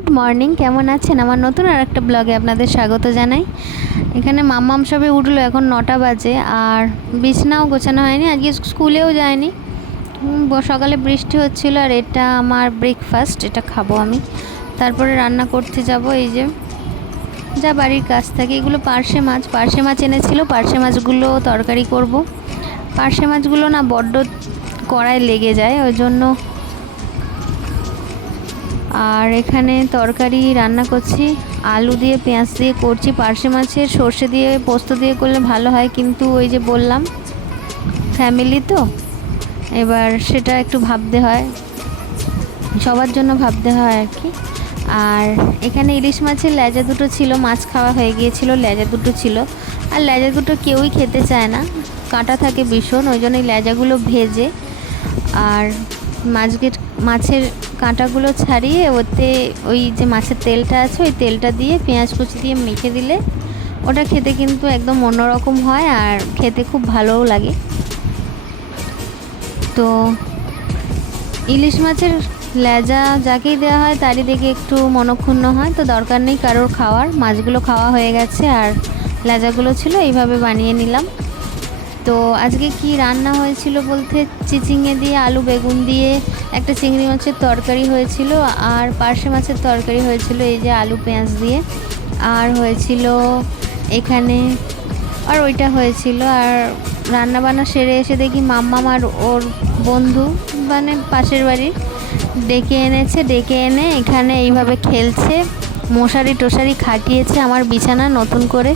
Good morning, কেমন আছেন? আমার নতুন আর একটা ব্লগে আপনাদের স্বাগত জানাই। এখানে মাম্মাম সবে উঠলো, এখন 9টা বাজে, আর বিছনাও গোছানো হয়নি, আজকে স্কুলেও যায়নি। সকালে বৃষ্টি হচ্ছিল, আর এটা আমার ব্রেকফাস্ট, এটা খাবো আমি। তারপরে রান্না করতে যাব। এই যে যা বাড়ির কাছ থেকে এগুলো পার্শে মাছ এনেছিল, পার্শে মাছগুলো তরকারি করব। পার্শে মাছগুলো না বড্ড কড়ায় লেগে যায়, ওই জন্য। আর এখানে তরকারি রান্না করছি, আলু দিয়ে পেঁয়াজ দিয়ে করছি। পার্শে মাছের সর্ষে দিয়ে পোস্ত দিয়ে করলে ভালো হয়, কিন্তু ওই যে বললাম ফ্যামিলি তো, এবার সেটা একটু ভাবতে হয়, সবার জন্য ভাবতে হয় আর কি। আর এখানে ইলিশ মাছের লেজা দুটো ছিল, মাছ খাওয়া হয়ে গিয়েছিল, লেজা দুটো ছিল। আর লেজা দুটো কেউই খেতে চায় না, কাঁটা থাকে ভীষণ, ওই জন্য এই লেজাগুলো ভেজে আর মাছের কাঁটাগুলো ছাড়িয়ে ওতে ওই যে মাছের তেলটা আছে, ওই তেলটা দিয়ে পেঁয়াজ কুচি দিয়ে মেখে দিলে ওটা খেতে কিন্তু একদম অন্যরকম হয়, আর খেতে খুব ভালোও লাগে। তো ইলিশ মাছের লেজা যাকেই দেওয়া হয় তারই দেখে একটু মনক্ষুণ্ণ হয়, তো দরকার নেই কারোর খাওয়ার। মাছগুলো খাওয়া হয়ে গেছে, আর লেজাগুলো ছিল, এইভাবে বানিয়ে নিলাম। তো আজকে কি রান্না হয়েছিল বলতে, চিচিঙে দিয়ে আলু বেগুন দিয়ে একটা চিংড়ি মাছের তরকারি হয়েছিল, আর পার্শে মাছের তরকারি হয়েছিল এই যে আলু পেঁয়াজ দিয়ে, আর হয়েছিল এখানে, আর ওইটা হয়েছিল। আর রান্নাবান্না সেরে এসে দেখি মাম্মাম আর ওর বন্ধু, মানে পাশের বাড়ির, ডেকে এনে এখানে এইভাবে খেলছে, মশারি টশারি খাটিয়েছে আমার বিছানা নতুন করে,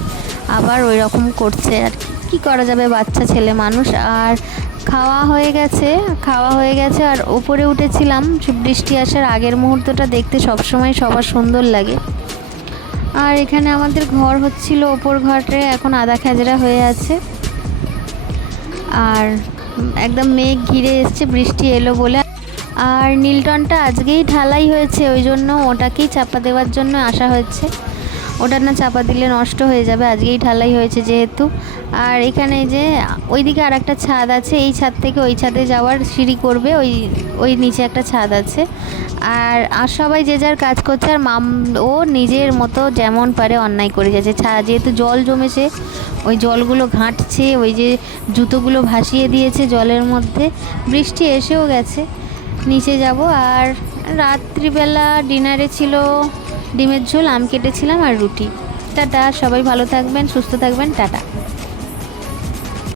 আবার ওই রকম করছে। আর কি করা যাবে, বাচ্চা ছেলে মানুষ। আর খাওয়া হয়ে গেছে, আর ওপরে উঠেছিলাম। বৃষ্টি আসার আগের মুহূর্তটা দেখতে সবসময় সবার সুন্দর লাগে। আর এখানে আমাদের ঘর হচ্ছিল, ওপর ঘরে এখন আদা খেজরা হয়ে আছে, আর একদম মেঘ ঘিরে এসছে, বৃষ্টি এলো বলে। আর নীলটনটা আজকেই ঢালাই হয়েছে, ওই জন্য ওটাকেই চাপা দেওয়ার জন্য আসা হয়েছে। ওটা না চাপা দিলে নষ্ট হয়ে যাবে, আজকেই ঢালাই হয়েছে যেহেতু। আর এখানে যে ওইদিকে আর একটা ছাদ আছে, এই ছাদ থেকে ওই ছাদে যাওয়ার সিঁড়ি করবে, ওই নিচে একটা ছাদ আছে। আর সবাই যে যার কাজ করছে, আর ও নিজের মতো যেমন পারে অন্যায় করে যাচ্ছে। যেহেতু জল জমেছে, ওই জলগুলো ঘাঁটছে, ওই যে জুতোগুলো ভাসিয়ে দিয়েছে জলের মধ্যে। বৃষ্টি এসেও গেছে, নিচে যাব। আর রাত্রিবেলা ডিনারে ছিল ডিমের ঝোল, আম কেটেছিলাম, আর রুটি। টাটা, সবাই ভালো থাকবেন, সুস্থ থাকবেন, টাটা।